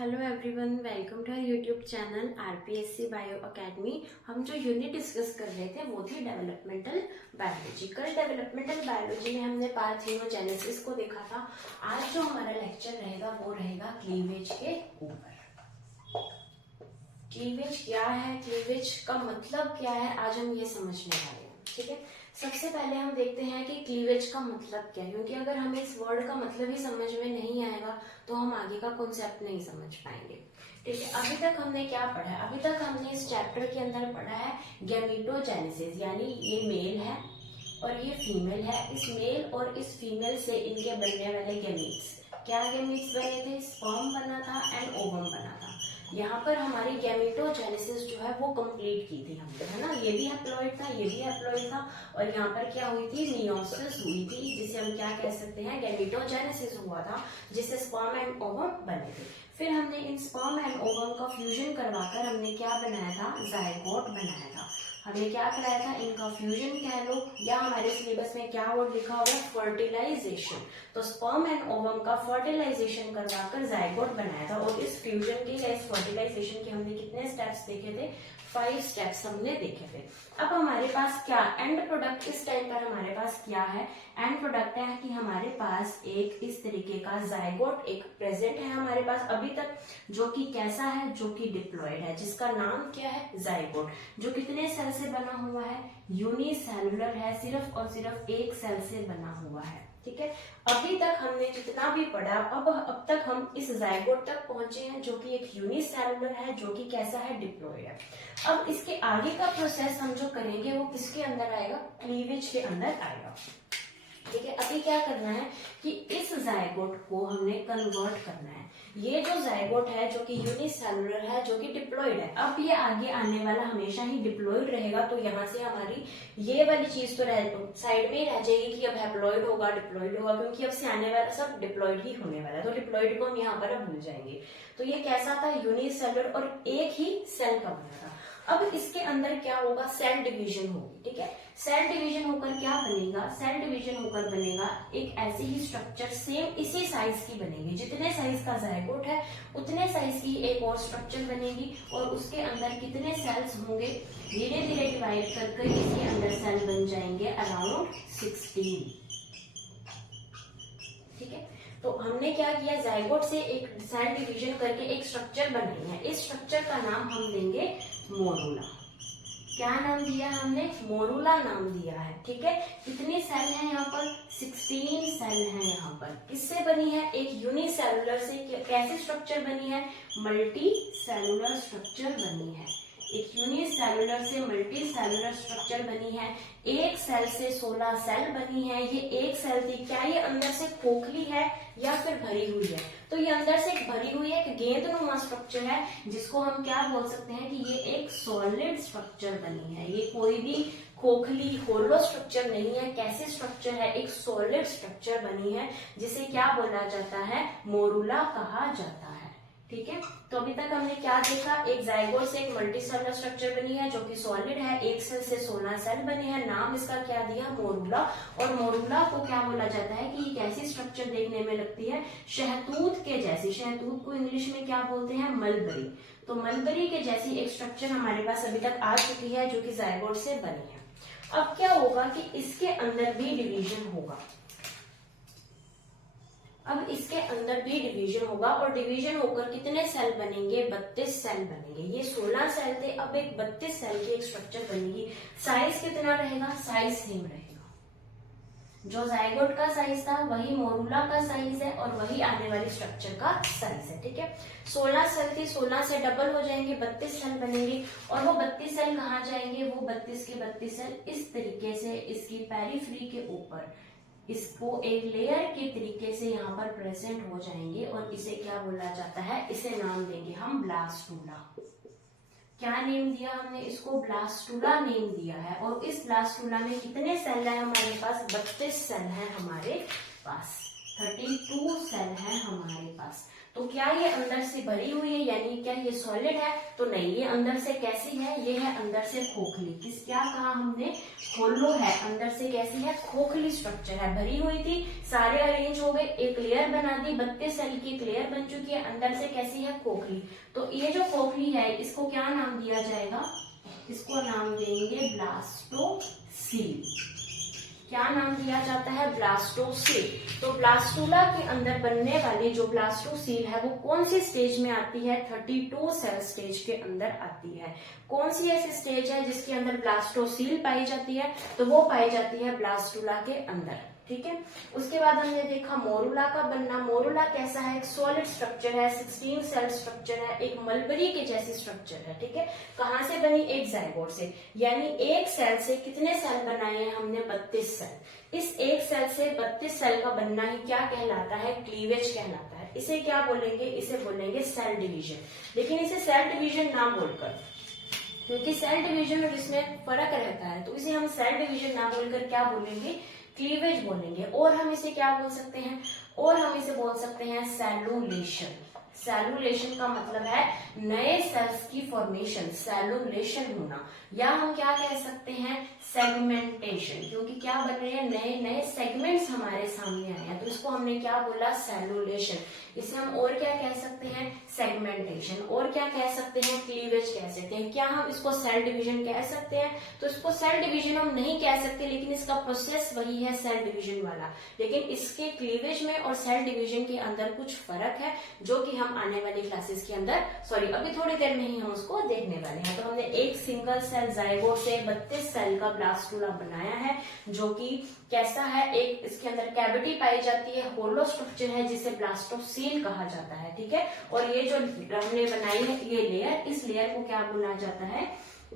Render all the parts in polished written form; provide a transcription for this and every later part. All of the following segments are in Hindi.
Hello everyone, welcome to our YouTube channel RPSC bio academy. हम जो यूनिट डिस्कस कर रहे थे वो थी डेवलपमेंटल बायोलॉजी। कल डेवलपमेंटल बायोलॉजी में हमने पार्थेनोजेनेसिस को देखा था। आज जो हमारा लेक्चर रहेगा वो रहेगा क्लीवेज के ऊपर। क्लीवेज क्या है, क्लीवेज का मतलब क्या है, आज हम ये समझने वाले हैं। ठीक है, सबसे पहले हम देखते हैं कि क्लीवेज का मतलब क्या है, क्योंकि अगर हमें इस वर्ड का मतलब ही समझ में नहीं आएगा तो हम आगे का कॉन्सेप्ट नहीं समझ पाएंगे। ठीक है, अभी तक हमने क्या पढ़ा है? अभी तक हमने इस चैप्टर के अंदर पढ़ा है गैमीटोजेनेसिस, यानी ये मेल है और ये फीमेल है। इस मेल और इस फीमेल से इनके बनने वाले गैमीट्स, क्या गैमीट्स बने थे? स्पर्म बना था एंड ओवम बना था। यहाँ पर हमारी गैमीटोजेनेसिस जो है वो कंप्लीट की थी हमने, है ना। ये भी हैप्लॉइड था, ये भी हैप्लॉइड था, और यहाँ पर क्या हुई थी? मियोसिस हुई थी, जिसे हम क्या कह सकते हैं? गैमीटोजेनेसिस हुआ था, जिससे स्पर्म एंड ओवम बने थे। फिर हमने इन स्पर्म एंड ओवम का फ्यूजन करवाकर हमने क्या बनाया था? जायगोट बनाया था। हमने क्या कराया था? इनका फ्यूजन कह लो, या हमारे सिलेबस में क्या वर्ड लिखा होगा? फर्टिलाइजेशन। तो स्पर्म एंड ओवम का फर्टिलाइजेशन करवाकर जायगोट बनाया था। और इस फ्यूजन के या इस फर्टिलाइजेशन के हमने कितने स्टेप्स देखे थे? 5 स्टेप्स हमने देखे थे। अब हमारे पास क्या एंड प्रोडक्ट इस टाइम पर हमारे पास क्या है? एंड प्रोडक्ट है कि हमारे पास एक इस तरीके का जायगोट एक प्रेजेंट है हमारे पास अभी तक, जो कि कैसा है? जो कि डिप्लॉयड है, जिसका नाम क्या है? जायगोट। जो कितने सेल से बना हुआ है? यूनिसेलुलर है, सिर्फ और सिर्फ एक सेल से बना हुआ है। ठीक है, अभी तक हमने जितना भी पढ़ा, अब तक हम इस जायगोट तक पहुंचे हैं, जो कि एक यूनिसेलुलर है, जो कि कैसा है? डिप्लॉयड है। अब इसके आगे का प्रोसेस हम जो करेंगे वो किसके अंदर आएगा? क्लीवेज के अंदर आएगा। ठीक है, अभी क्या करना है कि इस जायगोट को हमने कन्वर्ट करना है। ये जो जायगोट है जो कि यूनिसेलुलर है, जो कि डिप्लॉयड है, अब ये आगे आने वाला हमेशा ही डिप्लॉयड रहेगा। तो यहाँ से हमारी ये वाली चीज तो साइड में ही रह जाएगी कि अब हैप्लॉयड होगा, डिप्लॉयड होगा, क्योंकि अब से आने वाला सब डिप्लॉयड ही होने वाला है। तो डिप्लॉयड को हम यहाँ पर अब भूल जाएंगे। तो ये कैसा था? यूनिसेलुलर और एक ही सेल का बना था। अब इसके अंदर क्या होगा? सेल डिवीजन होगी। ठीक है, सेल डिवीजन होकर क्या बनेगा? सेल डिवीजन होकर बनेगा एक ऐसी ही स्ट्रक्चर, सेम इसी साइज की बनेगी। जितने साइज का जायगोट है उतने साइज की एक और स्ट्रक्चर बनेगी, और उसके अंदर कितने सेल्स होंगे? धीरे धीरे डिवाइड करके इसके अंदर सेल बन जाएंगे अराउंड 16। ठीक है, तो हमने क्या किया? जायगोट से एक सेल डिवीजन करके एक स्ट्रक्चर बनाई है। इस स्ट्रक्चर का नाम हम देंगे मोरूला। क्या नाम दिया हमने? मोरूला नाम दिया है। ठीक है, कितनी सेल है यहाँ पर? 16 सेल है यहाँ पर। किससे बनी है? एक यूनिसेलुलर से। कैसी स्ट्रक्चर बनी है? मल्टी सेलुलर स्ट्रक्चर बनी है। एक यूनिसेलुलर से मल्टी सेलुलर स्ट्रक्चर बनी है। एक सेल से 16 सेल बनी है। ये एक सेल थी, क्या ये अंदर से खोखली है या फिर भरी हुई है? तो ये अंदर से भरी हुई है, एक गेंदनुमा स्ट्रक्चर है, जिसको हम क्या बोल सकते हैं कि ये एक सॉलिड स्ट्रक्चर बनी है। ये कोई भी खोखली होलो स्ट्रक्चर नहीं है। कैसे स्ट्रक्चर है? एक सॉलिड स्ट्रक्चर बनी है, जिसे क्या बोला जाता है? मोरूला कहा जाता है। ठीक है, तो अभी तक हमने क्या देखा? एक जायगोट से एक मल्टीसेलुलर स्ट्रक्चर बनी है जो कि सॉलिड है। एक सेल से 16 सेल बने हैं। नाम इसका क्या दिया? मोरूला। और मोरूला को क्या बोला जाता है कि एक ऐसी स्ट्रक्चर देखने में लगती है शहतूत के जैसी। शहतूत को इंग्लिश में क्या बोलते हैं? मलबरी। तो मलबरी के जैसी एक स्ट्रक्चर हमारे पास अभी तक आ चुकी है, जो कि जायगोट से बनी है। अब क्या होगा कि इसके अंदर भी डिवीजन होगा। अब इसके अंदर भी डिवीजन होगा, और डिवीजन होकर कितने सेल बनेंगे? 32 सेल बनेंगे। ये 16 सेल थे, अब एक 32 सेल की एक स्ट्रक्चर बनेगी। साइज कितना रहेगा? साइज सेम रहेगा। जो जायगोट का साइज था वही मोरूला का साइज है, और वही आने वाली स्ट्रक्चर का साइज है। ठीक है, 16 सेल थी, 16 से डबल हो जाएंगे, 32 सेल बनेंगे। और वो 32 सेल कहाँ जाएंगे? वो 32 के 32 सेल इस तरीके से इसकी पेरिफ्री के ऊपर इसको एक लेयर के तरीके से यहाँ पर प्रेजेंट हो जाएंगे, और इसे क्या बोला जाता है? इसे नाम देंगे हम ब्लास्टूला। क्या नेम दिया हमने इसको? ब्लास्टूला नेम दिया है। और इस ब्लास्टूला में कितने सेल है हमारे पास? 32 सेल है हमारे पास। 32 सेल है हमारे पास। तो क्या क्या ये अंदर से भरी हुई है, यानी क्या ये सॉलिड है? तो नहीं, ये अंदर से कैसी है? ये है अंदर से खोखली। किस क्या कहा हमने? होलो है, अंदर से कैसी है? खोखली स्ट्रक्चर है, भरी हुई थी, सारे अरेंज हो गए, एक लेयर बना दी, 32 सेल की एक लेयर बन चुकी है, अंदर से कैसी है? खोखली। तो ये जो खोखली है इसको क्या नाम दिया जाएगा? इसको नाम देंगे ब्लास्टोसील। क्या नाम दिया जाता है? ब्लास्टोसील। तो ब्लास्टूला के अंदर बनने वाली जो ब्लास्टोसील है वो कौन सी स्टेज में आती है? 32 सेल स्टेज के अंदर आती है। कौन सी ऐसी स्टेज है जिसके अंदर ब्लास्टोसील पाई जाती है? तो वो पाई जाती है ब्लास्टूला के अंदर। ठीक है, उसके बाद हमने देखा मोरूला का बनना। मोरूला कैसा है? एक सॉलिड स्ट्रक्चर है, 16 सेल स्ट्रक्चर है, एक मलबरी के जैसी स्ट्रक्चर है। ठीक है, कहां से बनी? एक जाइगोट से, यानी एक सेल से कितने सेल बनाए हैं हमने? 32 सेल। इस एक सेल से 32 सेल का बनना ही क्या कहलाता है? क्लीवेज कहलाता है। इसे क्या बोलेंगे? इसे बोलेंगे सेल डिवीजन। लेकिन इसे सेल डिवीजन ना बोलकर, क्योंकि सेल डिवीजन और इसमें फर्क रहता है, तो इसे हम सेल डिवीजन ना बोलकर क्या बोलेंगे? क्लीवेज बोलेंगे। और हम इसे क्या बोल सकते हैं? और हम इसे बोल सकते हैं सेलुलेशन। सेलुलेशन का मतलब है नए सेल्स की फॉर्मेशन, सेलुलेशन होना। या हम क्या कह सकते हैं? सेगमेंटेशन, क्योंकि क्या बन रहे हैं? नए नए सेगमेंट्स हमारे सामने आए हैं, तो इसको हमने क्या बोला? सेलुलेशन। इसे हम और क्या कह सकते हैं? सेगमेंटेशन। और क्या कह सकते हैं? क्लीवेज कह सकते हैं। क्या हम इसको सेल डिवीजन कह सकते हैं? तो इसको सेल डिवीजन हम नहीं कह सकते, लेकिन इसका प्रोसेस वही है सेल डिवीजन वाला। लेकिन इसके क्लीवेज में और सेल डिवीजन के अंदर कुछ फर्क है, जो कि हम आने वाली क्लासेस के अंदर, अभी थोड़ी देर में ही हम उसको देखने वाले हैं। तो हमने एक सिंगल सेल जाइगोट से 32 सेल का ब्लास्टूला बनाया है, जो कि कैसा है? एक इसके अंदर कैविटी पाई जाती है, होलो स्ट्रक्चर है जिसे ब्लास्टोसील कहा जाता है। ठीक है, और ये जो हमने बनाई है ये लेयर, इस लेयर को क्या बोला जाता है?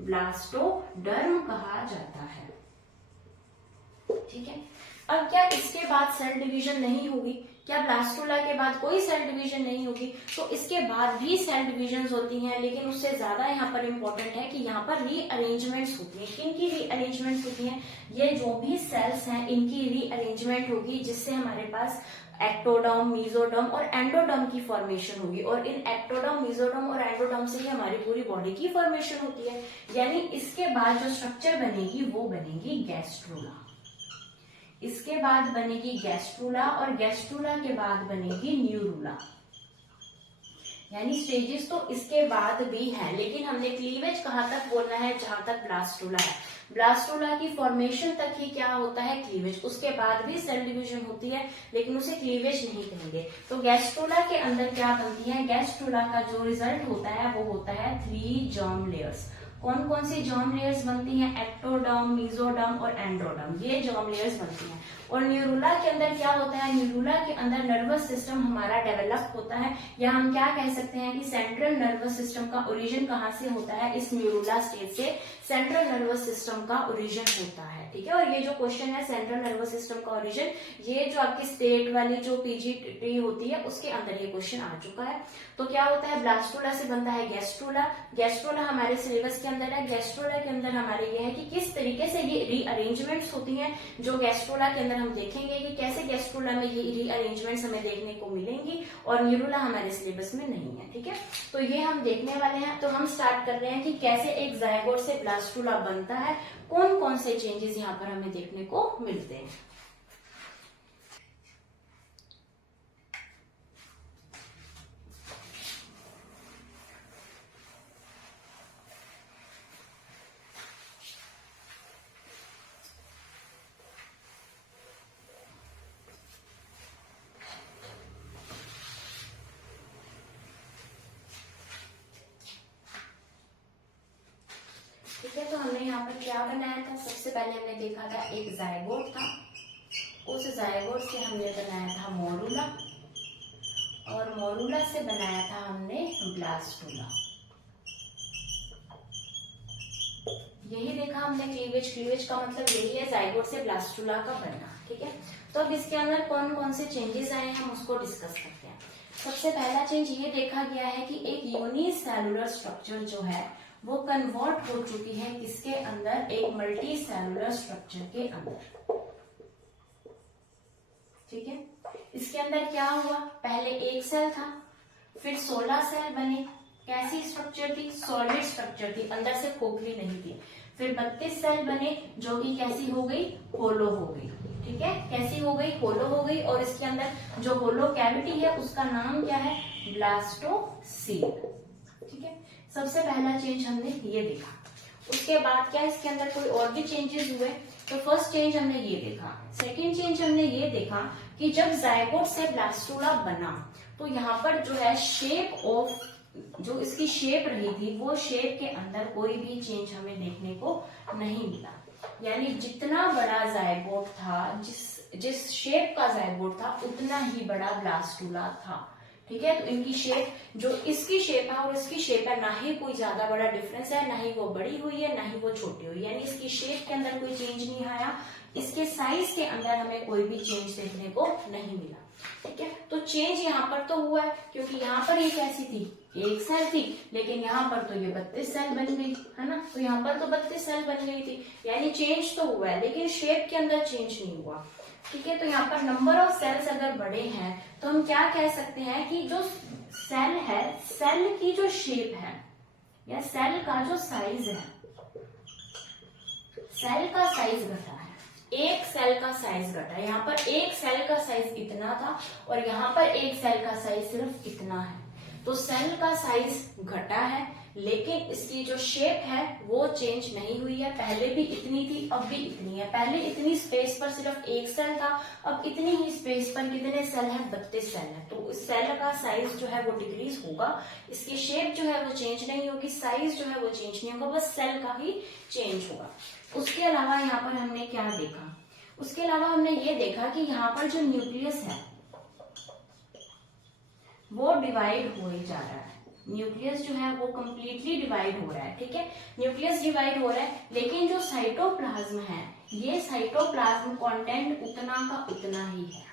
ब्लास्टोडर्म कहा जाता है। ठीक है, अब क्या इसके बाद सेल डिवीजन नहीं होगी? क्या ब्लास्टूला के बाद कोई सेल डिवीजन नहीं होगी? तो इसके बाद भी सेल डिवीजन होती हैं, लेकिन उससे ज्यादा यहाँ पर इंपॉर्टेंट है कि यहाँ पर रीअरेंजमेंट्स होती है। किनकी रीअरेंजमेंट्स होती हैं? ये जो भी सेल्स हैं इनकी रीअरेंजमेंट होगी, जिससे हमारे पास एक्टोडर्म, मीजोडर्म और एंडोडर्म की फॉर्मेशन होगी। और इन एक्टोडर्म, मीजोडर्म और एंडोडर्म से ही हमारी पूरी बॉडी की फॉर्मेशन होती है। यानी इसके बाद जो स्ट्रक्चर बनेगी वो बनेगी गैस्ट्रोला। इसके बाद बनेगी गैस्ट्रूला, और गैस्ट्रूला के बाद बनेगी न्यूरूला। यानी स्टेजेस तो इसके बाद भी है, लेकिन हमने क्लीवेज कहां तक बोलना है? जहां तक ब्लास्टूला है। ब्लास्टूला की फॉर्मेशन तक ही क्या होता है? क्लीवेज। उसके बाद भी सेल डिवीजन होती है, लेकिन उसे क्लीवेज नहीं कहेंगे। तो गैस्ट्रूला के अंदर क्या बनती है? गैस्ट्रूला का जो रिजल्ट होता है वो होता है 3 जर्म लेयर्स। कौन कौन सी जर्म लेयर्स बनती हैं? एक्टोडर्म, मीजोडर्म और एंड्रोडर्म, ये जर्म लेयर्स बनती हैं। और न्यूरूला के अंदर क्या होता है? न्यूरूला के अंदर नर्वस सिस्टम हमारा डेवलप होता है, या हम क्या कह सकते हैं कि सेंट्रल नर्वस सिस्टम का ओरिजिन कहाँ से होता है? इस न्यूरूला स्टेज से सेंट्रल नर्वस सिस्टम का ओरिजिन होता है। ठीक है, और ये जो क्वेश्चन है सेंट्रल नर्वस सिस्टम का ओरिजिन, ये जो आपकी स्टेट वाली जो पीजीटी होती है उसके अंदर ये क्वेश्चन आ चुका है। तो क्या होता है? ब्लास्टूला से बनता है गैस्ट्रूला। गैस्ट्रूला हमारे सिलेबस के अंदर है। गैस्ट्रूला के अंदर हमारे ये है कि किस तरीके से ये रीअरेंजमेंट्स होती हैं, जो गैस्ट्रूला के अंदर हम देखेंगे कि कैसे गैस्ट्रूला में ये रीअरेंजमेंट्स हमें देखने को मिलेंगी, और न्यूरूला हमारे सिलेबस में नहीं है। ठीक है, तो ये हम देखने वाले हैं। तो हम स्टार्ट कर रहे हैं कि कैसे एक जाइगोट से ब्लास्टूला बनता है, कौन कौन से चेंजेस यहाँ पर हमें देखने को मिलते हैं। ठीक है, तो हमने यहाँ पर क्या बनाया था? सबसे पहले हमने देखा था एक जाइगोट था, उस जाइगोट से हमने बनाया था मोरूला, और मोरूला से बनाया था हमने ब्लास्टूला। यही देखा हमने क्लीवेज। क्लीवेज का मतलब यही है जाइगोट से ब्लास्टूला का बनना। ठीक है, तो अब इसके अंदर कौन कौन से चेंजेस आए हैं हम उसको डिस्कस करते हैं। सबसे पहला चेंज ये देखा गया है कि एक यूनिसेलुलर स्ट्रक्चर जो है वो कन्वर्ट हो चुकी है किसके अंदर? एक मल्टी सेलुलर स्ट्रक्चर के अंदर। ठीक है, इसके अंदर क्या हुआ? पहले एक सेल था, फिर 16 सेल बने, कैसी स्ट्रक्चर थी, सॉलिड स्ट्रक्चर थी, अंदर से खोखली नहीं थी। फिर 32 सेल बने जो कि कैसी हो गई, होलो हो गई, ठीक है, कैसी हो गई, होलो हो गई। और इसके अंदर जो होलो कैविटी है उसका नाम क्या है, ब्लास्टोसील, ठीक है। सबसे पहला चेंज हमने ये देखा। उसके बाद क्या इसके अंदर कोई और भी चेंजेस हुए, तो फर्स्ट चेंज हमने ये देखा। सेकंड चेंज हमने ये देखा कि जब जायगोट से ब्लास्टुला बना तो यहाँ पर जो है शेप ऑफ, जो इसकी शेप रही थी वो शेप के अंदर कोई भी चेंज हमें देखने को नहीं मिला। यानी जितना बड़ा जायगोट था, जिस शेप का जायगोट था उतना ही बड़ा ब्लास्टुला था, ठीक है। तो इनकी शेप, जो इसकी शेप है और इसकी शेप है, ना ही कोई ज्यादा बड़ा डिफरेंस है, ना ही वो बड़ी हुई है, ना ही वो छोटी हुई है, यानी इसकी शेप के अंदर कोई चेंज नहीं आया। इसके साइज के अंदर हमें कोई भी चेंज देखने को नहीं मिला, ठीक है। तो चेंज यहाँ पर तो हुआ है क्योंकि यहाँ पर ये कैसी थी, एक सेल थी, लेकिन यहाँ पर तो ये 32 सेल बन गई, है ना। तो यहाँ पर तो 32 सेल बन गई थी, यानी चेंज तो हुआ है लेकिन शेप के अंदर चेंज नहीं हुआ, ठीक है। तो यहाँ पर नंबर ऑफ सेल्स अगर बड़े हैं तो हम क्या कह सकते हैं कि जो सेल है, सेल की जो शेप है या सेल का जो साइज है, सेल का साइज घटा है, एक सेल का साइज घटा है। यहाँ पर एक सेल का साइज इतना था और यहाँ पर एक सेल का साइज सिर्फ इतना है। तो सेल का साइज घटा है लेकिन इसकी जो शेप है वो चेंज नहीं हुई है। पहले भी इतनी थी, अब भी इतनी है। पहले इतनी स्पेस पर सिर्फ एक सेल था, अब इतनी ही स्पेस पर कितने सेल है, 32 सेल है। तो इस सेल का साइज जो है वो डिक्रीज होगा, इसकी शेप जो है वो चेंज नहीं होगी, साइज जो है वो चेंज नहीं होगा, बस सेल का ही चेंज होगा। उसके अलावा यहाँ पर हमने क्या देखा, उसके अलावा हमने ये देखा कि यहाँ पर जो न्यूक्लियस है वो डिवाइड हो जा रहा है। न्यूक्लियस जो है वो कंप्लीटली डिवाइड हो रहा है, ठीक है। न्यूक्लियस डिवाइड हो रहा है लेकिन जो साइटोप्लाज्म है, ये साइटोप्लाज्म कंटेंट उतना का उतना ही है।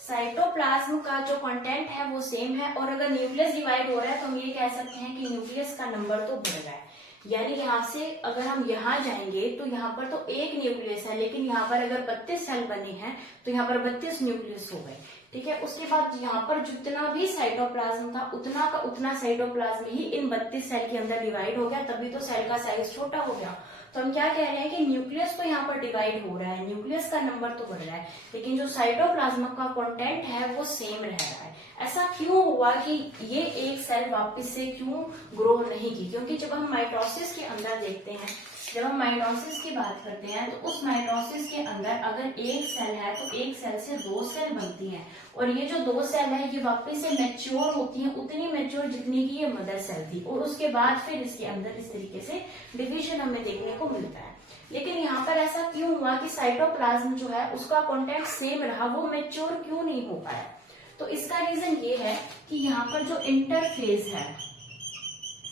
साइटोप्लाज्म का जो कंटेंट है वो सेम है। और अगर न्यूक्लियस डिवाइड हो रहा है तो हम ये कह सकते हैं कि न्यूक्लियस का नंबर तो बढ़ रहा है। यानी यहाँ से अगर हम यहाँ जाएंगे तो यहाँ पर तो एक न्यूक्लियस है, लेकिन यहाँ पर अगर 32 सेल बने हैं तो यहाँ पर 32 न्यूक्लियस हो गए, ठीक है। उसके बाद यहाँ पर जितना भी साइटोप्लाज्म था उतना का उतना साइटोप्लाज्म ही इन 32 सेल के अंदर डिवाइड हो गया, तभी तो सेल का साइज छोटा हो गया। तो हम क्या कह रहे हैं कि न्यूक्लियस तो यहाँ पर डिवाइड हो रहा है, न्यूक्लियस का नंबर तो बढ़ रहा है, लेकिन जो साइटोप्लाज्म का कंटेंट है वो सेम रह रहा है। ऐसा क्यों हुआ कि ये एक सेल वापस से क्यों ग्रो नहीं की? क्योंकि जब हम माइटोसिस के अंदर देखते हैं, जब हम माइटोसिस की बात करते हैं तो उस माइटोसिस के अंदर अगर एक सेल है तो एक सेल से 2 सेल बनती हैं, और ये जो 2 सेल है ये वापस से मैच्योर होती हैं, उतनी मैच्योर जितनी की ये मदर सेल थी, और उसके बाद फिर इसके अंदर इस तरीके से डिवीजन हमें देखने को मिलता है। लेकिन यहाँ पर ऐसा क्यों हुआ कि साइटोप्लाज्म जो है उसका कंटेंट सेम रहा, वो मैच्योर क्यों नहीं हो पाया? तो इसका रीजन ये है कि यहाँ पर जो इंटरफेज है,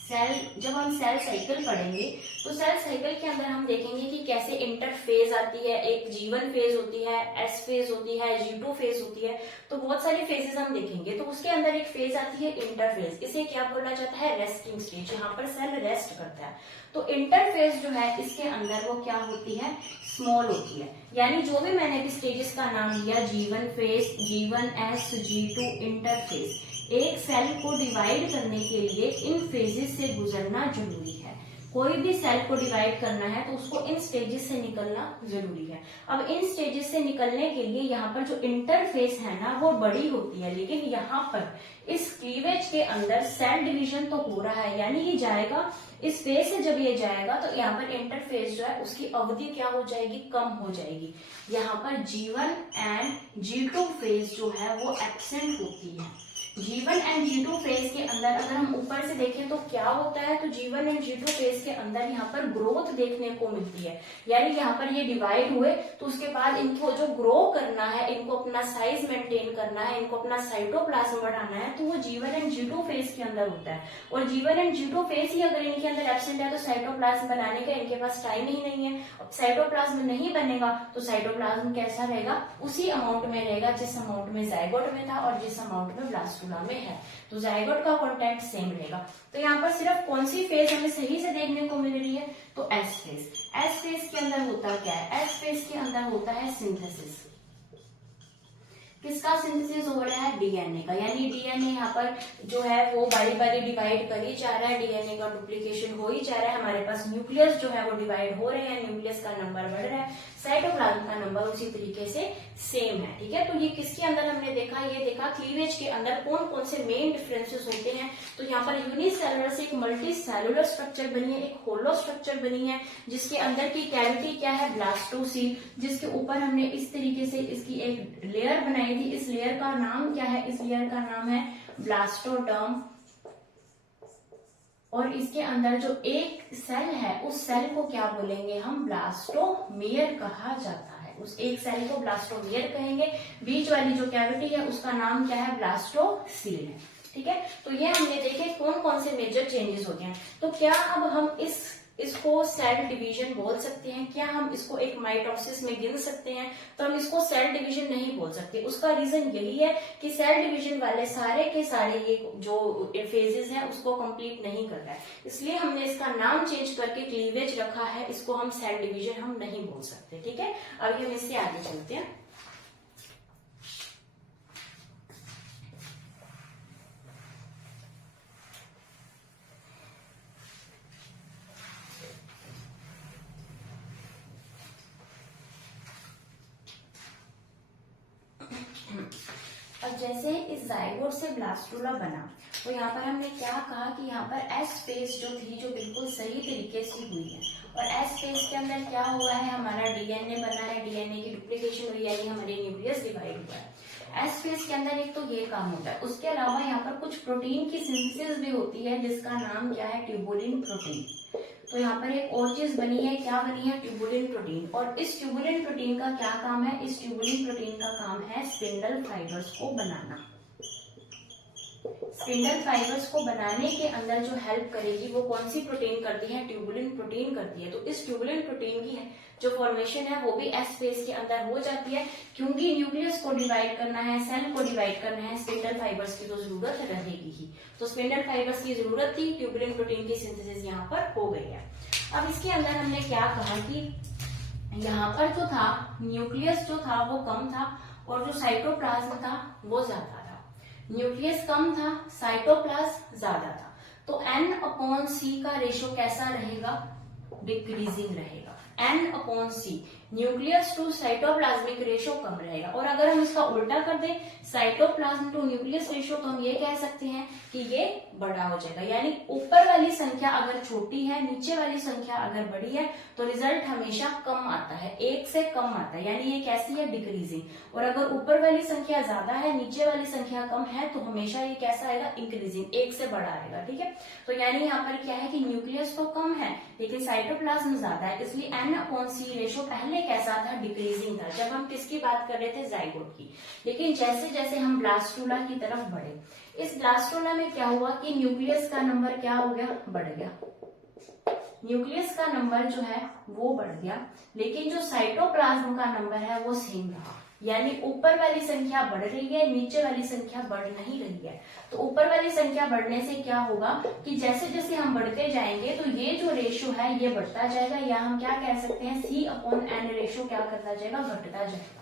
सेल, जब हम सेल साइकिल पढ़ेंगे तो सेल साइकिल के अंदर हम देखेंगे कि कैसे इंटरफेज आती है। एक G1 फेज होती है, S फेज होती है, G2 फेज होती है, तो बहुत सारी फेजेस हम देखेंगे। तो उसके अंदर एक फेज आती है इंटरफेज, इसे क्या बोला जाता है, रेस्टिंग स्टेज। यहाँ पर सेल रेस्ट करता है। तो इंटरफेज जो है इसके अंदर वो क्या होती है, स्मॉल होती है। यानी जो भी मैंने अभी स्टेजेस का नाम लिया, G1 phase, G1S, G2 interphase, एक सेल को डिवाइड करने के लिए इन फेजेस से गुजरना जरूरी है। कोई भी सेल को डिवाइड करना है तो उसको इन स्टेजेस से निकलना जरूरी है। अब इन स्टेजेस से निकलने के लिए यहाँ पर जो इंटरफेस है ना वो बड़ी होती है, लेकिन यहाँ पर इस क्लीवेज के अंदर सेल डिवीजन तो हो रहा है, यानी ये जाएगा इस फेज से, जब ये जाएगा तो यहाँ पर इंटरफेस जो है उसकी अवधि क्या हो जाएगी, कम हो जाएगी। यहाँ पर G1 एंड G2 फेज जो है वो एब्सेंट होती है। G1 एंड G2 फेज के अंदर अगर हम ऊपर से देखें तो क्या होता है, तो G1 एंड G2 फेज के अंदर यहाँ पर ग्रोथ देखने को मिलती है। यानी यहाँ पर ये डिवाइड हुए तो उसके बाद इनको जो ग्रो करना है, इनको अपना साइज मेंटेन करना है, इनको अपना साइटोप्लाज्म बढ़ाना है, तो वो G1 एंड G2 फेज के अंदर होता है। और G1 एंड G2 फेज ही अगर इनके अंदर एब्सेंट है तो साइटोप्लाज्म बनाने का इनके पास टाइम ही नहीं है। अब साइटोप्लाज्म नहीं बनेगा तो साइटोप्लाज्म कैसा रहेगा, उसी अमाउंट में रहेगा जिस अमाउंट में जायगोट में था और जिस अमाउंट में ब्लास्टुला में है। तो जायगोट का कंटेंट सेम रहेगा। तो यहाँ पर सिर्फ कौन सी फेज हमें सही से देखने को मिल रही है, तो एस फेज। एस फेज के अंदर होता क्या है, एस फेज के अंदर होता है सिंथेसिस। किसका सिंथेसिस हो रहा है, डीएनए का, यानी डीएनए यहाँ पर जो है वो बारी बारी डिवाइड कर ही जा रहा है, डीएनए का डुप्लीकेशन हो ही जा रहा है, हमारे पास न्यूक्लियस जो है वो डिवाइड हो रहे हैं, न्यूक्लियस का नंबर बढ़ रहा है, साइटोप्लाज्म का नंबर उसी तरीके से सेम है। ठीक है, तो ये किसके अंदर हमने देखा, ये देखा क्लीवेज के अंदर कौन कौन से मेन डिफरेंसेस होते हैं। तो यहाँ पर यूनिसेलुलर से एक मल्टी सेलुलर स्ट्रक्चर बनी है, एक होलो स्ट्रक्चर बनी है, जिसके अंदर की कैविटी क्या है, ब्लास्टोसील, जिसके ऊपर हमने इस तरीके से इसकी एक लेयर बनाई थी। इस लेयर का नाम क्या है, इस लेयर का नाम है ब्लास्टोडर्म। और इसके अंदर जो एक सेल है उस सेल को क्या बोलेंगे हम, ब्लास्टोमियर कहा जाता है। उस एक सेल को ब्लास्टोमियर कहेंगे। बीच वाली जो कैविटी है उसका नाम क्या है, ब्लास्टोसील है। ठीक है, तो ये हमने देखे कौन कौन से मेजर चेंजेस हो गए हैं। तो क्या अब हम इसको सेल डिवीजन बोल सकते हैं, क्या हम इसको एक माइटोसिस में गिन सकते हैं। तो हम इसको सेल डिवीजन नहीं बोल सकते। उसका रीजन यही है कि सेल डिवीजन वाले सारे के सारे ये जो फेजेस हैं उसको कंप्लीट नहीं कर रहा है, इसलिए हमने इसका नाम चेंज करके क्लीवेज रखा है। इसको हम सेल डिवीजन हम नहीं बोल सकते। ठीक है, अभी हम इससे आगे चलते हैं। अब जैसे इस जाइगोट से ब्लास्टुला बना, तो यहाँ पर हमने क्या कहा कि यहाँ पर एस फेज जो थी जो बिल्कुल सही तरीके से हुई है, और एस फेज के अंदर क्या हुआ है, हमारा डीएनए बना है, डीएनए की डुप्लीकेशन हुई है, हमारे न्यूक्लियस डिवाइड हुआ है। एस फेज के अंदर एक तो ये काम होता है, उसके अलावा यहाँ पर कुछ प्रोटीन की सिंथेसिस भी होती है जिसका नाम क्या है, ट्यूबुलिन प्रोटीन। तो यहाँ पर एक और चीज बनी है, क्या बनी है, ट्यूबुलिन प्रोटीन। और इस ट्यूबुलिन प्रोटीन का क्या काम है, इस ट्यूबुलिन प्रोटीन का काम है स्पिंडल फाइबर्स को बनाना। स्पिंडल फाइबर्स को बनाने के अंदर जो हेल्प करेगी वो कौन सी प्रोटीन करती है, ट्यूबुलिन प्रोटीन करती है। तो इस ट्यूबुलिन प्रोटीन की जो फॉर्मेशन है वो भी एस फेज के अंदर हो जाती है, क्योंकि न्यूक्लियस को डिवाइड करना है, सेल को डिवाइड करना है, स्पिंडल फाइबर्स की तो जरूरत रहेगी ही। तो स्पिंडल फाइबर्स की जरूरत थी, ट्यूबुलिन प्रोटीन की सिंथेसिस यहाँ पर हो गई है। अब इसके अंदर हमने क्या कहा कि यहाँ पर जो था न्यूक्लियस जो था वो कम था और जो साइटोप्लाज्म था वो ज्यादा था। न्यूक्लियस कम था, साइटोप्लाज्म ज्यादा था। तो N/C का रेशो कैसा रहेगा, डिक्रीजिंग रहेगा। N/C, nucleus to cytoplasmic ratio कम रहेगा। और अगर हम इसका उल्टा कर दें, साइटोप्लाज्म टू न्यूक्लियस रेशो, तो हम ये कह सकते हैं कि ये बड़ा हो जाएगा। यानी ऊपर वाली संख्या अगर छोटी है, नीचे वाली संख्या अगर बड़ी है, तो रिजल्ट हमेशा कम आता है, एक से कम आता है, यानी ये कैसी है, डिक्रीजिंग। और अगर ऊपर वाली संख्या ज्यादा है, नीचे वाली संख्या कम है, तो हमेशा ये कैसा आएगा, इंक्रीजिंग, एक से बड़ा आएगा। ठीक है, तो यानी यहाँ पर क्या है कि न्यूक्लियस तो कम है लेकिन साइटोप्लाज्म ज्यादा है, इसलिए N/C रेशो पहले कैसा था, डिक्रीजिंग था, जब हम किसकी बात कर रहे थे, जाइगोट की। लेकिन जैसे जैसे हम ब्लास्टुला की तरफ बढ़े, इस ब्लास्टुला में क्या हुआ कि न्यूक्लियस का नंबर क्या हो गया, बढ़ गया। न्यूक्लियस का नंबर जो है वो बढ़ गया, लेकिन जो साइटोप्लाज्म का नंबर है वो सेम रहा। यानी ऊपर वाली संख्या बढ़ रही है, नीचे वाली संख्या बढ़ नहीं रही है। तो ऊपर वाली संख्या बढ़ने से क्या होगा कि जैसे जैसे हम बढ़ते जाएंगे तो ये जो रेशो है ये बढ़ता जाएगा, या हम क्या कह सकते हैं, C/N रेशो क्या करता जाएगा, घटता जाएगा।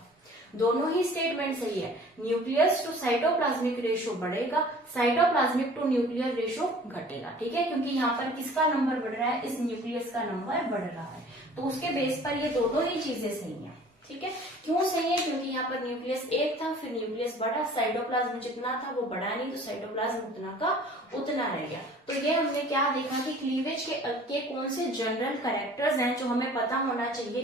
दोनों ही स्टेटमेंट सही है। न्यूक्लियस टू साइटोप्लाज्मिक रेशो बढ़ेगा, साइटोप्लाज्मिक टू न्यूक्लियर रेशो घटेगा। ठीक है, क्योंकि यहाँ पर किसका नंबर बढ़ रहा है, इस न्यूक्लियस का नंबर बढ़ रहा है। तो उसके बेस पर ये दोनों ही चीजें सही है। ठीक है, क्यों सही है, क्योंकि यहाँ पर न्यूक्लियस एक था, फिर न्यूक्लियस बढ़ा, साइटोप्लाज्म जितना था वो बढ़ा नहीं, तो साइटोप्लाज्म उतना का उतना रह गया। तो ये हमने क्या देखा कि क्लीवेज के कौन से जनरल कैरेक्टर्स हैं जो हमें पता होना चाहिए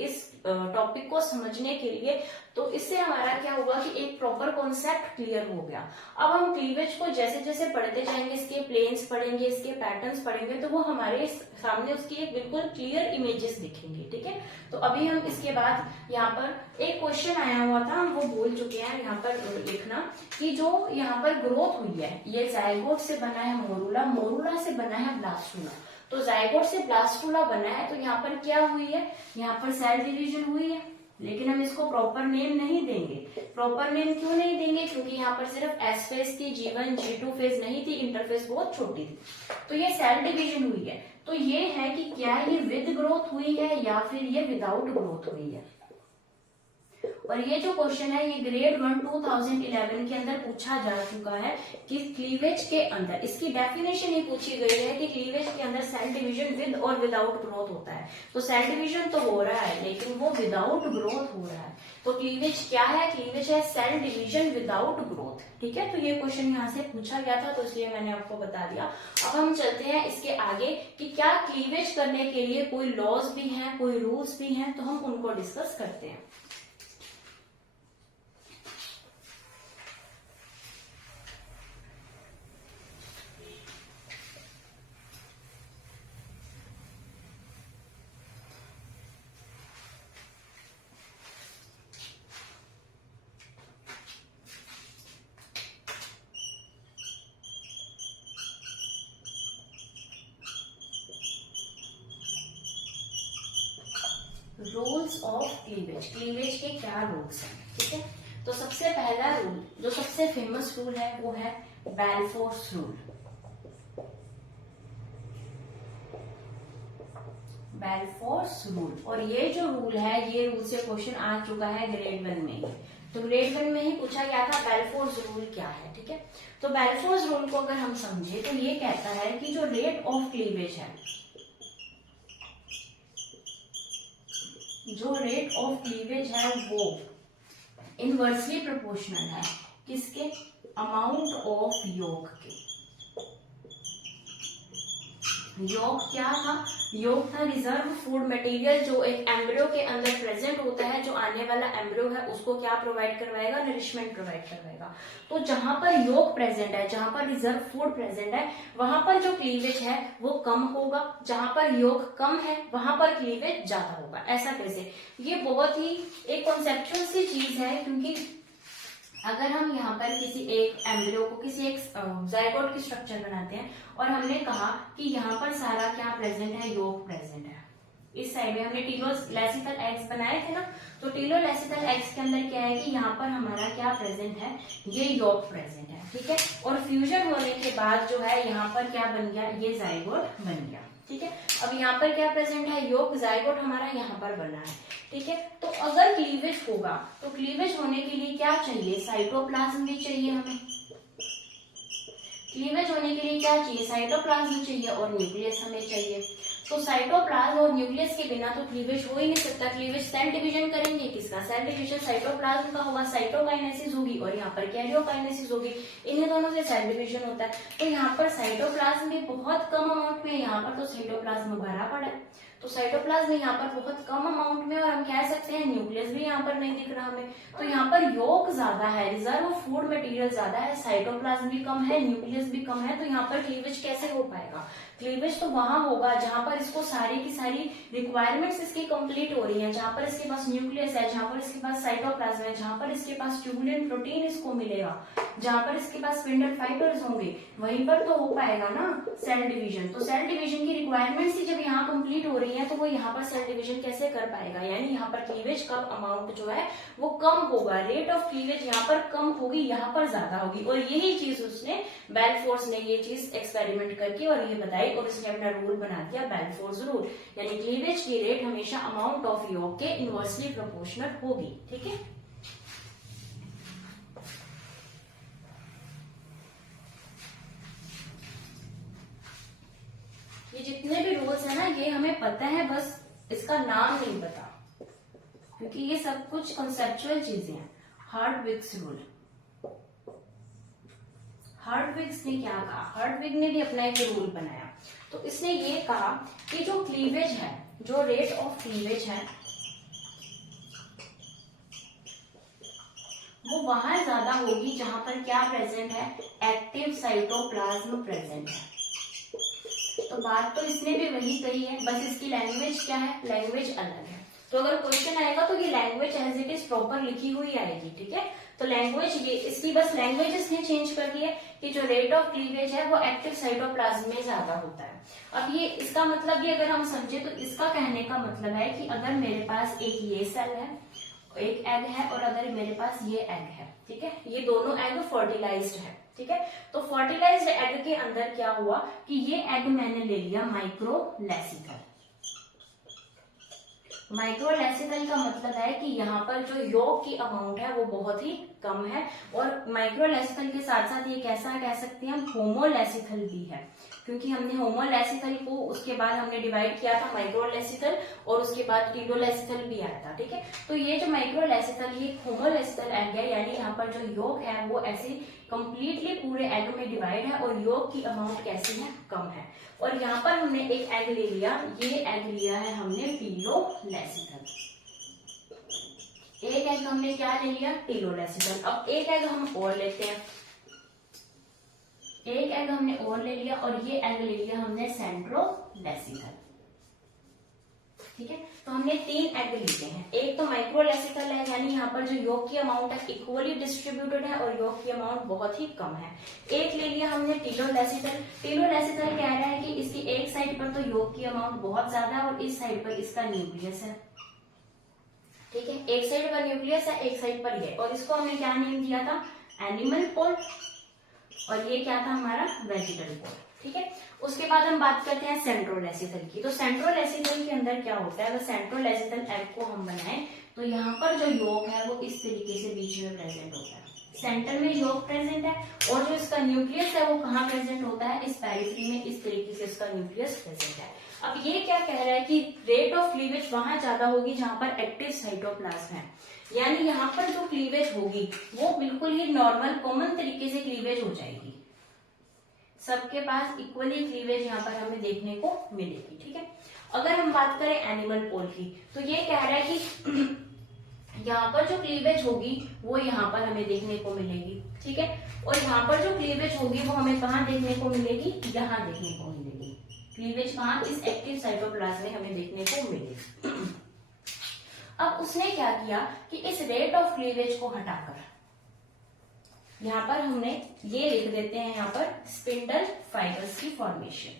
इस टॉपिक को समझने के लिए। तो इससे हमारा क्या हुआ कि एक प्रॉपर कॉन्सेप्ट क्लियर हो गया। अब हम क्लीवेज को जैसे जैसे पढ़ते जाएंगे, इसके प्लेन्स पढ़ेंगे, इसके पैटर्न्स पढ़ेंगे, तो वो हमारे सामने उसकी एक बिल्कुल क्लियर इमेजेस दिखेंगे। ठीक है, तो अभी हम इसके बाद यहाँ पर एक क्वेश्चन आया हुआ था, हम वो भूल चुके हैं यहाँ पर लिखना, कि जो यहाँ पर ग्रोथ हुई है ये जाइगोट से बना है मोरूला, मोरूला से बना है ब्लास्टुला। तो जाइगोट से ब्लास्टुला बना है, तो यहाँ पर क्या हुई है, यहाँ पर सेल डिवीजन हुई है, लेकिन हम इसको प्रॉपर नेम नहीं देंगे। प्रॉपर नेम क्यों नहीं देंगे, क्योंकि यहाँ पर सिर्फ एस फेज थी, G1 G2 फेज नहीं थी, इंटरफेस बहुत छोटी थी। तो ये सेल डिवीजन हुई है। तो ये है कि क्या ये विद ग्रोथ हुई है या फिर ये विदाउट ग्रोथ हुई है। और ये जो क्वेश्चन है ये ग्रेड 1 2011 के अंदर पूछा जा चुका है कि क्लीवेज के अंदर, इसकी डेफिनेशन ही पूछी गई है कि क्लीवेज के अंदर सेल डिवीजन विद और विदाउट ग्रोथ होता है। तो सेल डिवीजन तो हो रहा है लेकिन वो विदाउट ग्रोथ हो रहा है। तो क्लीवेज क्या है? क्लीवेज है सेल डिवीजन विदाउट ग्रोथ। ठीक है, तो ये क्वेश्चन यहाँ से पूछा गया था तो इसलिए मैंने आपको बता दिया। अब हम चलते हैं इसके आगे कि क्या क्लीवेज करने के लिए कोई लॉज भी हैं, कोई रूल्स भी हैं, तो हम उनको डिस्कस करते हैं। रूल्स ऑफ क्लीवेज, क्लीवेज के क्या रूल्स हैं? ठीक है, तो सबसे पहला रूल, जो सबसे फेमस रूल है वो है बेल्फोर्स रूल। बेल्फोर्स रूल, और ये जो रूल है, ये रूल से क्वेश्चन आ चुका है ग्रेड 1 में ही। तो ग्रेड 1 में ही पूछा गया था बेल्फोर्स रूल क्या है। ठीक है, तो बेल्फोर्स रूल को अगर हम समझे तो ये कहता है कि जो रेट ऑफ क्लीवेज है, जो रेट ऑफ क्लीवेज है वो इनवर्सली प्रोपोर्शनल है किसके? अमाउंट ऑफ योग के। योग क्या था? योग था रिजर्व फूड मटेरियल जो एक एम्ब्रियो के अंदर प्रेजेंट होता है, जो आने वाला एम्ब्रियो है उसको क्या प्रोवाइड करवाएगा? नरिशमेंट प्रोवाइड करवाएगा। तो जहां पर योग प्रेजेंट है, जहां पर रिजर्व फूड प्रेजेंट है, वहां पर जो क्लीवेज है वो कम होगा। जहां पर योग कम है वहां पर क्लीवेज ज्यादा होगा। ऐसा कैसे? ये बहुत ही एक कॉन्सेप्चुअल सी चीज है, क्योंकि अगर हम यहाँ पर किसी एक एम्ब्रियो को, किसी एक जायगोट की स्ट्रक्चर बनाते हैं और हमने कहा कि यहाँ पर सारा क्या प्रेजेंट है? योग प्रेजेंट है। इस साइड में हमने टीलोलेसिकल एग्स बनाए थे ना, तो टीलोलेसिकल एग्स के अंदर क्या है कि यहाँ पर हमारा क्या प्रेजेंट है? ये योग प्रेजेंट है। ठीक है, और फ्यूजन होने के बाद जो है यहाँ पर क्या बन गया? ये जायगोट बन गया। ठीक है, अब यहाँ पर क्या प्रेजेंट है? योग। जायगोट हमारा यहाँ पर बना है। ठीक है, तो अगर क्लीवेज होगा तो क्लीवेज होने के लिए क्या चाहिए? साइटोप्लाज्म भी चाहिए हमें। क्लीवेज होने के लिए क्या चाहिए? साइटोप्लाज्म चाहिए और न्यूक्लियस हमें चाहिए। तो साइटोप्लाज्म और न्यूक्लियस के बिना तो क्लीवेज हो ही नहीं सकता। क्लीवेज सेल डिवीजन करेंगे किसका? सेल डिवीजन साइटोप्लाज्म का होगा, साइटोकाइनेसिस होगी और यहाँ पर कैरियोकाइनेसिस होगी। इन्हीं दोनों से सेल डिवीजन होता है। तो यहाँ पर साइटोप्लाज्म भी बहुत कम अमाउंट में, यहाँ पर तो साइटोप्लाज्म भरा पड़ा है, तो साइटोप्लाज्म यहाँ पर बहुत कम अमाउंट में, और हम कह सकते हैं न्यूक्लियस भी यहाँ पर नहीं दिख रहा हमें। तो यहाँ पर योग ज्यादा है, रिजर्व फूड मटेरियल ज्यादा है, साइटोप्लाज्म भी कम है, न्यूक्लियस भी कम है। तो यहाँ पर क्लीवेज कैसे हो पाएगा? क्लीवेज तो वहां होगा जहां पर इसको सारी की सारी रिक्वायरमेंट्स इसकी कंप्लीट हो रही है, जहां पर इसके पास न्यूक्लियस है, जहां पर इसके पास साइटोप्लाज्म है, जहां पर इसके पास ट्यूबुलिन प्रोटीन इसको मिलेगा, जहां पर इसके पास स्पिंडल फाइबर्स होंगे, वहीं पर तो हो पाएगा ना सेल डिवीजन। तो सेल डिवीजन की रिक्वायरमेंट्स ही जब यहाँ कंप्लीट हो रही है तो वो यहाँ पर सेल डिवीजन कैसे कर पाएगा? यानी यहाँ पर क्लीवेज का अमाउंट जो है वो कम होगा, रेट ऑफ क्लीवेज यहाँ पर कम होगी, यहाँ पर ज्यादा होगी। और यही चीज उसने, बेल्फोर्स ने ये चीज एक्सपेरिमेंट करके और ये बताई और इसने अपना रूल बना दिया बेल्फोर्स रूल। यानी क्लीवेज की रेट हमेशा अमाउंट ऑफ योग के इनवर्सली प्रोपोर्शनल होगी। ठीक है, ये जितने भी रूल्स है ना ये हमें पता है, बस इसका नाम नहीं पता, क्योंकि ये सब कुछ कॉन्सेप्चुअल चीजें हैं। हार्डविग्स रूल, हार्डविग्स ने क्या कहा? हार्डविग ने भी अपना एक रूल बनाया। तो इसने ये कहा कि जो क्लीवेज है, जो रेट ऑफ क्लीवेज है वो वहां ज्यादा होगी जहां पर क्या प्रेजेंट है? एक्टिव साइटोप्लाज्म प्रेजेंट है। तो बात तो इसने भी वही कही है, बस इसकी लैंग्वेज क्या है? लैंग्वेज अलग है। तो अगर क्वेश्चन आएगा तो ये language as it is proper लिखी हुई आएगी। ठीक है, तो लैंग्वेज ये, इसकी बस लैंग्वेज इसने चेंज कर दी है कि जो रेट ऑफ क्लीवेज है वो एक्टिव साइटोप्लाज्म में ज्यादा होता है। अब ये इसका मतलब भी अगर हम समझे तो इसका कहने का मतलब है कि अगर मेरे पास एक ये सेल है, एक एग है, और अगर मेरे पास ये एग है, ठीक है, ये दोनों एग फर्टिलाइज्ड है। ठीक है, तो फर्टिलाइज्ड एग के अंदर क्या हुआ कि ये एग मैंने ले लिया माइक्रोलेसिकल, माइक्रोलेसिथल का मतलब है कि यहाँ पर जो योग की अमाउंट है वो बहुत ही कम है, और माइक्रोलेसिथल के साथ साथ ये कैसा कह सकते हैं हम, होमोलेसिथल भी है, क्योंकि हमने होमोलेसिथल को उसके बाद हमने डिवाइड किया था माइक्रोलेसिथल, और उसके बाद टीलोलेसिथल भी आया था, ठीक है। तो ये जो माइक्रोलेसिथल ये होमोलेसिथल एग है, यानी यहाँ पर जो योग है वो ऐसे कंप्लीटली पूरे एग में डिवाइड है, और योग की अमाउंट कैसी है, कम है। और यहाँ पर हमने एक एग ले लिया, ये एग लिया है हमने टीलोलेसिथल, एक एग हमने क्या ले लिया, टीलोलेसिथल। अब एक एग हम और लेते हैं, एक एग हमने और ले लिया, और ये एग ले लिया हमने सेंट्रोलेसिथल, ठीक है। तो हमने 3 एग लिए हैं, एक तो माइक्रोलेसिथल है, यानी यहाँ पर जो योग की अमाउंट है इक्वली डिस्ट्रीब्यूटेड है और योग की अमाउंट बहुत ही कम है। एक ले लिया हमने टीलोलेसिथल, टीलोलेसिथल कह रहा है कि इसकी एक साइड पर तो योग की अमाउंट बहुत ज्यादा है और इस साइड पर इसका न्यूक्लियस है, ठीक है। एक साइड पर न्यूक्लियस है, एक साइड पर ये, और इसको हमने क्या नेम दिया था, एनिमल पोल, और ये क्या था हमारा, वेजिटल पोल, ठीक है। उसके बाद हम बात करते हैं सेंट्रोलेसिथल की। तो सेंट्रोलेसिथल के अंदर क्या होता है, अगर सेंट्रोलेसिथल एग को हम बनाएं तो यहाँ पर जो योग है वो इस तरीके से बीच में प्रेजेंट होता है, सेंटर में योग प्रेजेंट है, और जो इसका न्यूक्लियस है वो कहाँ प्रेजेंट होता है, इस पेरिफेरी में, इस तरीके से इसका न्यूक्लियस प्रेजेंट है। अब ये क्या कह रहा है कि रेट ऑफ क्लीवेज वहां ज्यादा होगी जहां पर एक्टिव साइटोप्लाज्म है, यानी यहाँ पर जो क्लीवेज होगी वो बिल्कुल ही नॉर्मल कॉमन तरीके से क्लीवेज हो जाएगी, सबके पास इक्वली क्लीवेज यहाँ पर हमें देखने को मिलेगी, ठीक है। अगर हम बात करें एनिमल पोल की, तो ये कह रहा है कि यहाँ पर जो क्लीवेज होगी वो यहाँ पर हमें देखने को मिलेगी, ठीक है, और यहाँ पर जो क्लीवेज होगी वो हमें कहाँ देखने को मिलेगी, यहाँ देखने को मिलेगी, क्लीवेज कहाँ, इस एक्टिव साइटोप्लाज्म में हमें देखने को मिलेगी। अब उसने क्या किया कि इस रेट ऑफ क्लीवेज को हटाकर यहाँ पर हमने ये लिख देते हैं, यहाँ पर स्पिंडल फाइबर्स की फॉर्मेशन,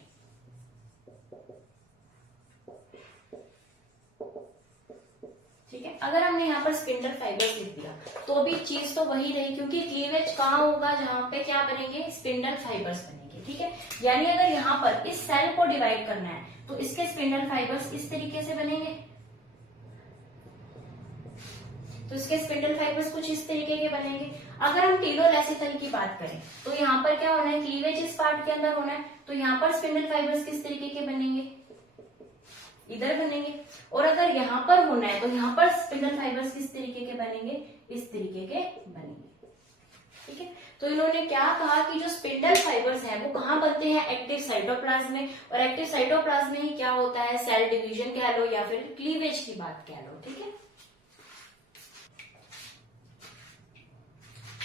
ठीक है। अगर हमने यहाँ पर स्पिंडल फाइबर्स लिख दिया तो भी चीज तो वही रही, क्योंकि क्लीवेज कहाँ होगा, जहां पे क्या बनेंगे, स्पिंडल फाइबर्स बनेंगे, ठीक है। यानी अगर यहाँ पर इस सेल को डिवाइड करना है तो इसके स्पिंडल फाइबर्स इस तरीके से बनेंगे, तो इसके स्पिंडल फाइबर्स कुछ इस तरीके के बनेंगे। अगर हम टीलोलेसिथल की बात करें तो यहाँ पर क्या होना है, क्लीवेज इस पार्ट के अंदर होना है, तो यहाँ पर स्पिंडल फाइबर्स किस तरीके के बनेंगे, इधर बनेंगे, और अगर यहाँ पर होना है तो यहाँ पर स्पिंडल फाइबर्स किस तरीके के बनेंगे, इस तरीके के बनेंगे, ठीक है। तो इन्होंने क्या कहा कि जो स्पिंडल फाइबर्स है वो कहाँ बनते हैं, एक्टिव साइटोप्लाज्म में, और एक्टिव साइटोप्लाज्म में ही क्या होता है, सेल डिवीजन कह लो या फिर क्लीवेज की बात कह लो, ठीक है,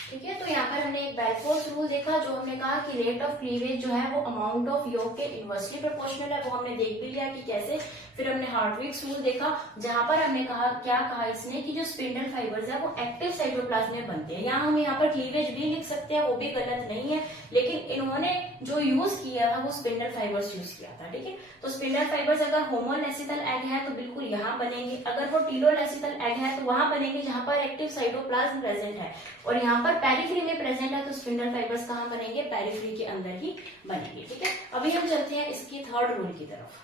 ठीक है। तो यहाँ पर हमने एक बेल्फोर्स रूल देखा, जो हमने कहा कि रेट ऑफ क्लीवेज जो है वो अमाउंट ऑफ योग के इनवर्सली प्रोपोर्शनल है, वो हमने देख भी लिया कि कैसे। फिर हमने हार्टविक्स रूल देखा, जहां पर हमने कहा, क्या कहा इसने कि जो स्पिंडल फाइबर्स है वो एक्टिव साइटोप्लाज्म में बनते हैं। यहाँ हम यहाँ पर क्लीवेज भी लिख सकते हैं, वो भी गलत नहीं है, लेकिन इन्होंने जो यूज किया था वो स्पिंडल फाइबर्स यूज किया था, ठीक है। तो स्पिंडल फाइबर्स अगर होमोलेसिथल एग है तो बिल्कुल यहाँ बनेंगे, अगर वो टीलोलेसिथल एग है तो वहां बनेंगे जहां पर एक्टिव साइटोप्लाज्म प्रेजेंट है, और यहाँ पर पेरिफेरी में प्रेजेंट है तो स्पिंडल फाइबर्स कहाँ बनेंगे, पेरिफेरी के अंदर ही बनेंगे, ठीक है। अभी हम चलते हैं इसकी थर्ड रूल की तरफ।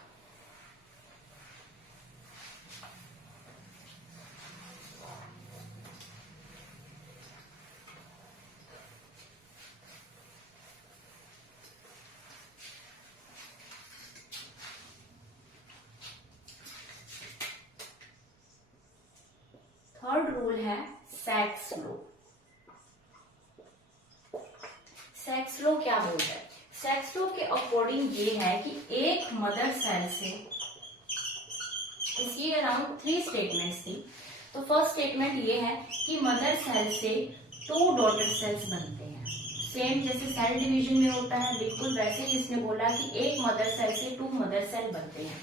थर्ड रूल है सैक्स लॉ। सैक्स लॉ क्या बोलता है, सैक्स लॉ के अकॉर्डिंग ये है कि एक मदर सेल से, इसकी अराउंड 3 स्टेटमेंट्स थी। तो फर्स्ट स्टेटमेंट ये है कि मदर सेल से 2 डॉटर सेल्स बनते हैं, सेम जैसे सेल डिवीजन में होता है बिल्कुल वैसे ही इसने बोला कि एक मदर सेल से 2 मदर सेल बनते हैं।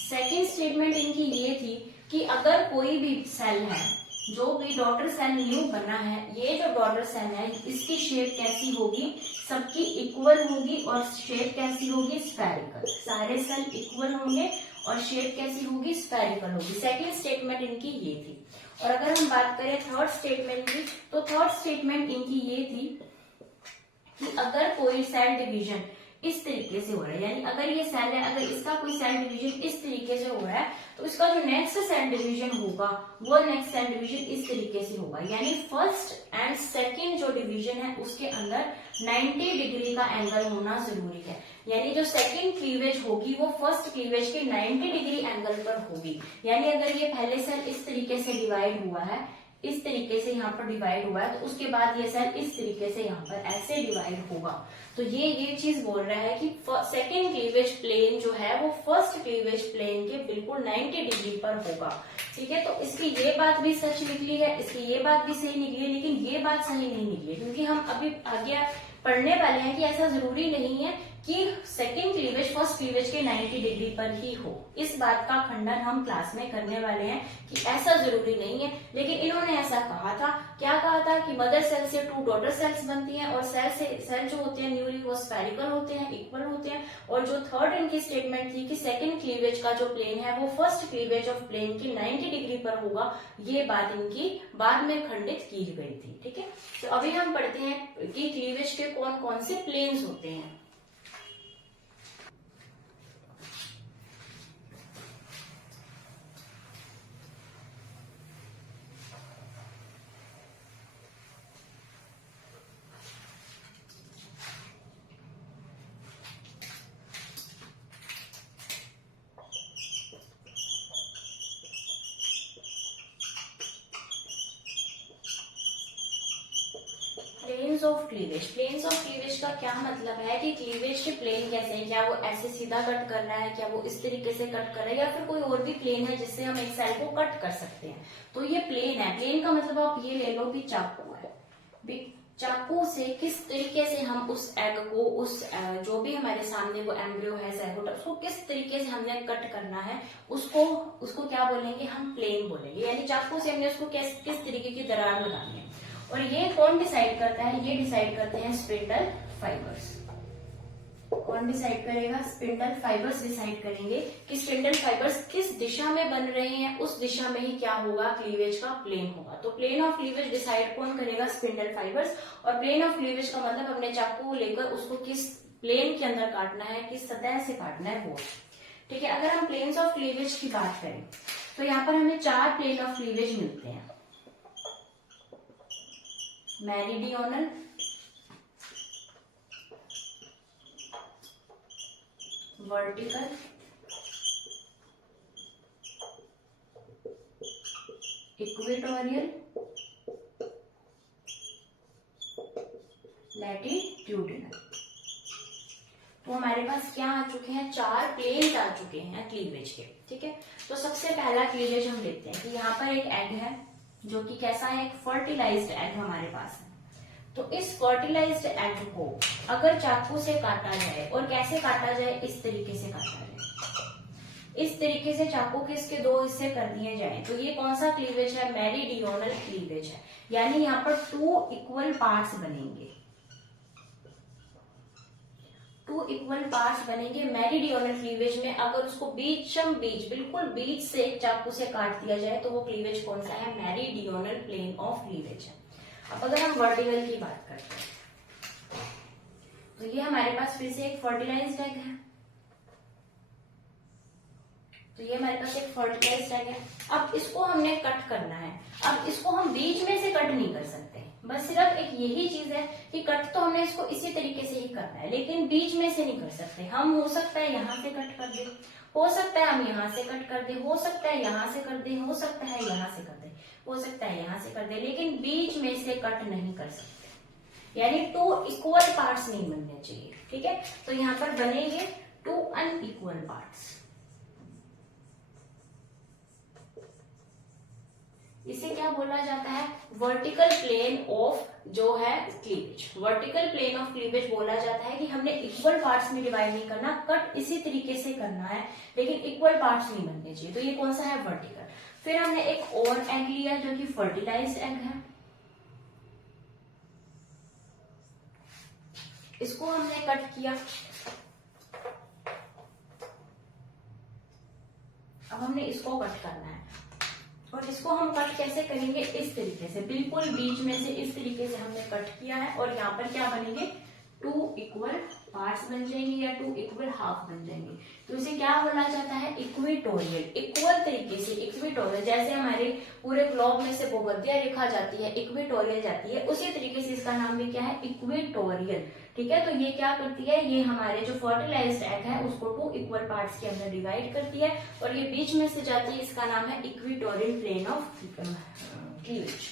सेकेंड स्टेटमेंट इनकी ये थी कि अगर कोई भी सेल है, जो भी डॉटर सेल न्यू बना है, ये जो डॉटर सेल है इसकी शेप कैसी होगी, सबकी इक्वल होगी, और शेप कैसी होगी, स्फेरिकल, सारे सेल इक्वल होंगे और शेप कैसी होगी, स्फेरिकल होगी। सेकेंड स्टेटमेंट इनकी ये थी। और अगर हम बात करें थर्ड स्टेटमेंट की, तो थर्ड स्टेटमेंट इनकी ये थी कि अगर कोई सेल डिवीजन इस तरीके से हो रहा है, यानी अगर ये सेल है, अगर इसका कोई सेल डिवीजन इस तरीके से हो रहा है तो इसका जो नेक्स्ट सेल डिवीजन होगा वो नेक्स्ट सेल डिवीजन इस तरीके से होगा। यानी फर्स्ट एंड सेकंड जो डिवीजन है उसके अंदर 90 डिग्री का एंगल होना जरूरी है। यानी जो सेकंड क्लीवेज होगी वो फर्स्ट क्लीवेज के 90 डिग्री एंगल पर होगी। यानी अगर ये पहले सेल इस तरीके से डिवाइड हुआ है, इस तरीके से यहाँ पर डिवाइड हुआ है, तो उसके बाद ये सेल इस तरीके से यहाँ पर ऐसे डिवाइड होगा। तो ये चीज बोल रहा है कि सेकंड क्लीवेज प्लेन जो है वो फर्स्ट क्लीवेज प्लेन के बिल्कुल 90 डिग्री पर होगा। ठीक है, तो इसकी ये बात भी सच निकली है, इसकी ये बात भी सही निकली, लेकिन ये बात सही नहीं निकली, क्योंकि हम अभी आगे पढ़ने वाले हैं कि ऐसा जरूरी नहीं है कि सेकंड क्लीवेज फर्स्ट क्लीवेज के 90 डिग्री पर ही हो। इस बात का खंडन हम क्लास में करने वाले हैं कि ऐसा जरूरी नहीं है, लेकिन इन्होंने ऐसा कहा था। क्या कहा था कि मदर सेल से 2 डॉटर सेल्स बनती हैं और सेल जो होते हैं न्यूली वो स्फेरिकल होते हैं, इक्वल होते हैं। और जो थर्ड इनकी स्टेटमेंट थी कि सेकंड क्लीवेज का जो प्लेन है वो फर्स्ट क्लीवेज ऑफ प्लेन की 90 डिग्री पर होगा, ये बात इनकी बाद में खंडित की गई थी। ठीक है, तो अभी हम पढ़ते हैं कि क्लीवेज के कौन कौन से प्लेन्स होते हैं। Planes of cleavage. Planes of cleavage का क्या मतलब है कि क्लीवेज के प्लेन कैसे हैं, क्या वो ऐसे सीधा कट कर रहा है, क्या वो इस तरीके से कट कर रहा है, या फिर कोई और भी प्लेन है जिससे हम एक सेल को कट कर सकते हैं। तो ये प्लेन है। प्लेन का मतलब आप ये ले लो कि चाकू है, चाकू से किस तरीके से हम उस एग को, उस जो भी हमारे सामने वो एम्ब्रियो है, ज़ायगोट, उसको किस तरीके से हमने कट करना है, उसको क्या बोलेंगे हम, प्लेन बोलेंगे। यानी चाकू से हमने उसको किस तरीके की दरार लगानी है। और ये कौन डिसाइड करता है, ये डिसाइड करते हैं स्पिंडल फाइबर्स। कौन डिसाइड करेगा, स्पिंडल फाइबर्स डिसाइड करेंगे कि स्पिंडल फाइबर्स किस दिशा में बन रहे हैं, उस दिशा में ही क्या होगा, क्लीवेज का प्लेन होगा। तो प्लेन ऑफ क्लीवेज डिसाइड कौन करेगा, स्पिंडल फाइबर्स। और प्लेन ऑफ क्लीवेज का मतलब हमने चाकू लेकर उसको किस प्लेन के अंदर काटना है, किस सतह से काटना है वो। ठीक है, अगर हम प्लेन्स ऑफ क्लीवेज की बात करें तो यहाँ पर हमें 4 प्लेन ऑफ क्लीवेज मिलते हैं। Meridional, vertical, equatorial, latitudinal. तो हमारे पास क्या आ चुके हैं, 4 प्लेन आ चुके हैं क्लीवेज के। ठीक है, तो सबसे पहला क्लीवेज हम देखते हैं कि यहाँ पर एक एग है जो कि कैसा है, एक फर्टिलाइज्ड एग हमारे पास है। तो इस फर्टिलाइज्ड एग को अगर चाकू से काटा जाए, और कैसे काटा जाए, इस तरीके से काटा जाए, इस तरीके से चाकू के इसके 2 हिस्से कर दिए जाए, तो ये कौन सा क्लीवेज है, मेरिडियोनल क्लीवेज है। यानी यहाँ पर 2 इक्वल पार्ट्स बनेंगे, 2 इक्वल पार्ट्स बनेंगे मेरिडियोनल क्लीवेज में। अगर उसको बिल्कुल बीच से चाकू से काट दिया जाए तो वो क्लीवेज कौन सा है, मेरिडियोनल प्लेन ऑफ क्लीवेज है। अब अगर हम वर्टिकल की बात करते हैं तो ये हमारे पास फिर से एक फर्टिलाइज्ड एग है। तो ये हमारे पास एक फर्टिलाइज्ड एग है। अब इसको हमने कट करना है। अब इसको हम बीच में से कट नहीं कर सकते, बस सिर्फ एक यही चीज है कि कट तो हमने इसको इसी तरीके से ही करना है, लेकिन बीच में से नहीं कर सकते। हम हो सकता है यहाँ से कट कर दे, हो सकता है हम यहाँ से कट कर दे, हो सकता है यहाँ से कर दे, हो सकता है यहाँ से कर दे, हो सकता है यहाँ से कर दे, लेकिन बीच में से कट नहीं कर सकते। यानी 2 इक्वल पार्ट्स नहीं बनने चाहिए। ठीक है, तो यहाँ पर बनेंगे 2 अनइक्वल पार्ट्स। इसे क्या बोला जाता है, वर्टिकल प्लेन ऑफ जो है cleavage. Vertical plane of cleavage बोला जाता है कि हमने इक्वल पार्ट्स में डिवाइड नहीं करना, कट इसी तरीके से करना है, लेकिन इक्वल पार्ट्स नहीं बनने चाहिए। तो ये कौन सा है, वर्टिकल। फिर हमने एक और एग लिया जो कि फर्टिलाइज्ड एग है। इसको हमने कट किया। अब हमने इसको कट करना है, और इसको हम कट कैसे करेंगे, इस तरीके से, बिल्कुल बीच में से इस तरीके से हमने कट किया है। और यहाँ पर क्या बनेंगे, 2 इक्वल पार्ट्स बन जाएंगे या 2 इक्वल हाफ बन जाएंगे। तो इसे क्या बोला जाता है, इक्विटोरियल, इक्वल तरीके से इक्विटोरियल, जैसे हमारे पूरे ग्लोब में से भूमध्य रेखा जाती है, इक्विटोरियल जाती है, उसी तरीके से इसका नाम भी क्या है, इक्विटोरियल। ठीक है, तो ये क्या करती है, ये हमारे जो फर्टिलाइज्ड एग है उसको 2 इक्वल पार्ट्स के अंदर डिवाइड करती है और ये बीच में से जाती है, इसका नाम है इक्विटोरियल प्लेन ऑफ क्लीवेज।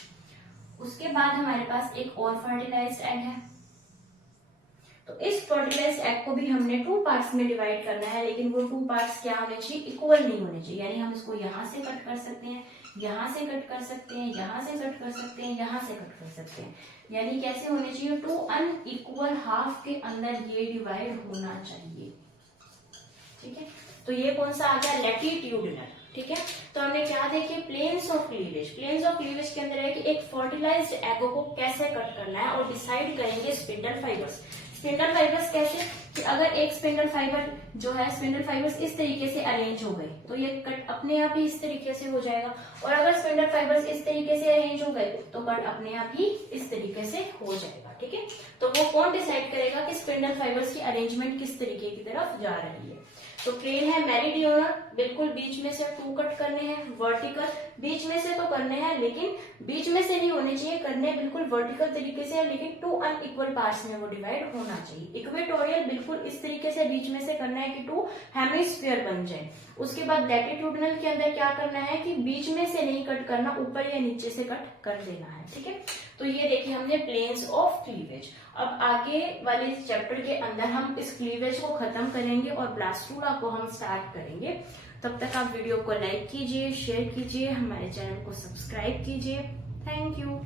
उसके बाद हमारे पास एक और फर्टिलाइज्ड एग है, तो इस फर्टिलाइज्ड एग को भी हमने 2 पार्ट्स में डिवाइड करना है, लेकिन वो 2 पार्ट्स क्या होने चाहिए, इक्वल नहीं होने चाहिए। यानी हम इसको यहाँ से कट कर सकते हैं, यहाँ से कट कर सकते हैं, यहाँ से कट कर सकते हैं, यहाँ से कट कर सकते हैं। यानी कैसे होने चाहिए, 2 अनइक्वल हाफ के अंदर ये डिवाइड होना चाहिए। ठीक है, तो ये कौन सा आ गया, लैटिट्यूडिनल। ठीक है, तो हमने क्या देखे, planes of cleavage. Planes of cleavage के अंदर है कि एक फर्टिलाइज्ड एग को कैसे कट करना है और डिसाइड करेंगे स्पिंडल फाइबर्स। स्पिंडल फाइबर्स कैसे, कि अगर एक स्पिंडल फाइबर जो है, स्पिंडल फाइबर्स इस तरीके से अरेंज हो गए तो ये कट अपने आप ही इस तरीके से हो जाएगा, और अगर स्पिंडल फाइबर्स इस तरीके से अरेंज हो गए तो कट अपने आप ही इस तरीके से हो जाएगा। ठीक है, तो वो कौन डिसाइड करेगा कि स्पिंडल फाइबर्स की अरेंजमेंट किस तरीके की तरफ जा रही है। तो प्लेन है मेरिडियोनल, बिल्कुल बीच में से 2 कट करने हैं, वर्टिकल बीच में से तो करने हैं लेकिन बीच में से नहीं होने चाहिए, करने बिल्कुल वर्टिकल तरीके से, लेकिन 2 अनइक्वल पार्ट्स में वो डिवाइड होना चाहिए। इक्वेटोरियल बिल्कुल इस तरीके से बीच में से करना है कि 2 हेमिस्फीयर बन जाए। उसके बाद लैटिट्यूडिनल के अंदर क्या करना है कि बीच में से नहीं कट करना, ऊपर या नीचे से कट कर देना है। ठीक है, तो ये देखिए हमने प्लेन्स ऑफ क्लीवेज। अब आगे वाले चैप्टर के अंदर हम इस क्लीवेज को खत्म करेंगे और ब्लास्टूडा को हम स्टार्ट करेंगे। तब तक आप वीडियो को लाइक कीजिए, शेयर कीजिए, हमारे चैनल को सब्सक्राइब कीजिए। Thank you.